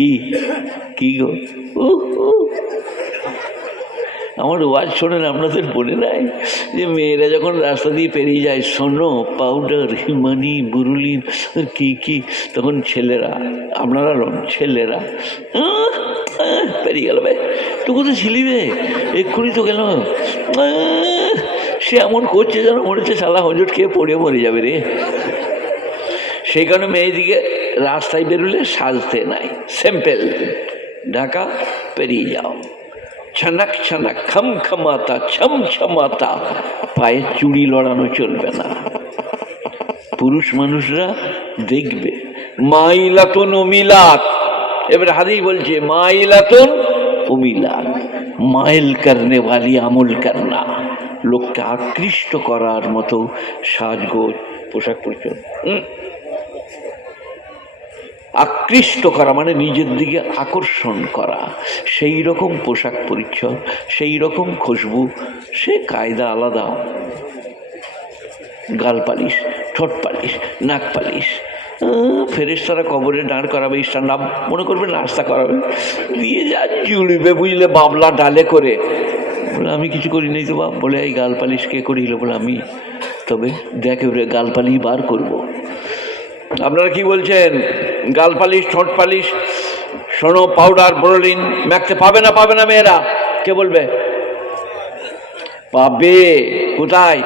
কি কি গো, আমার ওয়াজ শোনেন আপনাদের বলে নাই যে মেয়েরা যখন রাস্তা দিয়ে পেরিয়ে যায় সোনো পাউডার হিমানি বুরুলিন কি কি, তখন ছেলেরা, আপনারা ছেলেরা পেরিয়ে গেল ভাই, তো কোথায় ছিলি বে, এক্ষুনি তো গেল, সে এমন করছে যেন মনে হচ্ছে শালা হজট খেয়ে পড়ে মরে যাবে রে। সেই কারণে মেয়েদিকে রাস্তায় বেরোলে সাজতে নাই, সিম্পল ঢাকা পেরিয়ে যাও, ছনক ছনক খম খমাতা ছম ছমাতা, পায়ে চুড়ি লড়ানো চলবে না। পুরুষ মানুষরা দেখবে মাইলাতুন উমিলাত, এবার হাদিস বলছে মাইলাতুন উমিলাত, মাইল করনে वाली আমল করনা, লোককে আকৃষ্ট করার মতো সাজগোজ পোশাক পরিচ্ছদ, আকৃষ্ট করা মানে নিজের দিকে আকর্ষণ করা, সেই রকম পোশাক পরিচ্ছদ, সেই রকম খুশবু, সে কায়দা আলাদা। গাল পালিশ, ঠোঁট পালিশ, নাক পালিশ, ফেরেশতারা কবরে দাঁড় করাবে, স্ট্যান্ড আপ মনে করবে নাস্তা করাবে, দিয়ে যা জুড়বে বুঝলে বাবলা ডালে করে, বলে আমি কিছু করি নাই তো বাপ, বলে এই গাল পালিশ কে করিল, বলে আমি, তবে দেখে গাল পালিশ বার করবো। আপনারা কি বলছেন, গাল পালিশ ঠোঁট পালিশ সোনো পাউডার ব্রোলিন মাখতে পাবে না, পাবে না মেয়েরা, কে বলবে পাবে? কোথায়?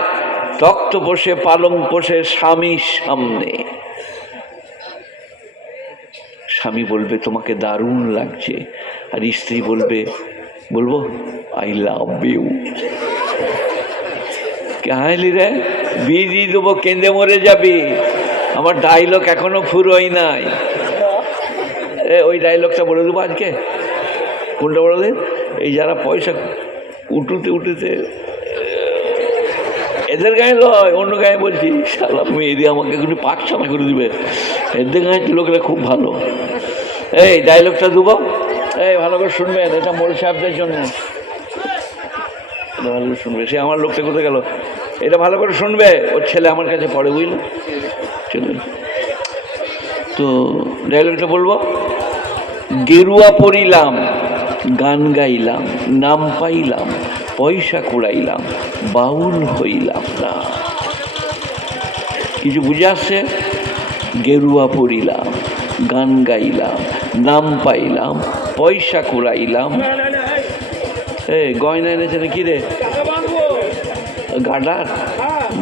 তক্ত বসে পালং বসে স্বামীর সামনে, স্বামী বলবে তোমাকে দারুণ লাগছে, আর স্ত্রী বলবে, বলবো আই লাভ ইউ, কাহিলি রে বিয়ে দিয়ে দেবো, কেঁদে মরে যাবি, আমার ডায়লগ এখনো ফুরোই নাই, ওই ডায়লগটা বলে দেবো আজকে। কোনটা বলে দেন? এই যারা পয়সা উঠুতে উঠুতে, এদের গায়ে নয় অন্য গায়ে বলছি, শালা মেয়ে দিয়ে আমাকে একটু পাক ছানা করে দিবে, এদের গায়ে লোকেরা খুব ভালো। এই ডায়লগটা দেবো, এই ভালো করে শুনবেন, এটা মোল সাহেবদের জন্য, ভালো করে শুনবে। সে আমার লোকটা কোথায় গেল, এটা ভালো করে শুনবে, ওর ছেলে আমার কাছে পড়ে, বুঝলো চলে। তো ডায়লগটা বলবো, গেরুয়া পরিলাম, গান গাইলাম, নাম পাইলাম, পয়সা কুড়াইলাম, বাউল হইলাম না। কিছু বুঝে আসছে? গেরুয়া পরিলাম, গান গাইলাম, নাম পাইলাম, পয়সা কুড়াইলাম, গয়না এনেছে নাকি রে গাডার,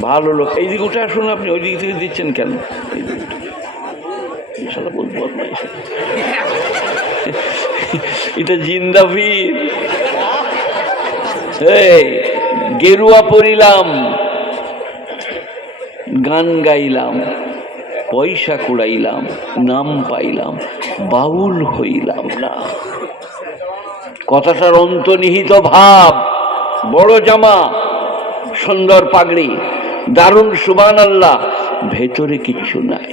ভালো লোক, এইদিকে উঠে আসুন আপনি, ওই দিক থেকে দিচ্ছেন কেন? এটা জিন্দাফির। গেরুয়া পরিলাম, গান গাইলাম, পয়সা কুড়াইলাম, নাম পাইলাম, বাউল হইলাম না। কথাটার অন্তর্নিহিত ভাব, বড় জামা, সুন্দর পাগড়ি, দারুণ সুবহানাল্লাহ, ভেতরে কিচ্ছু নাই।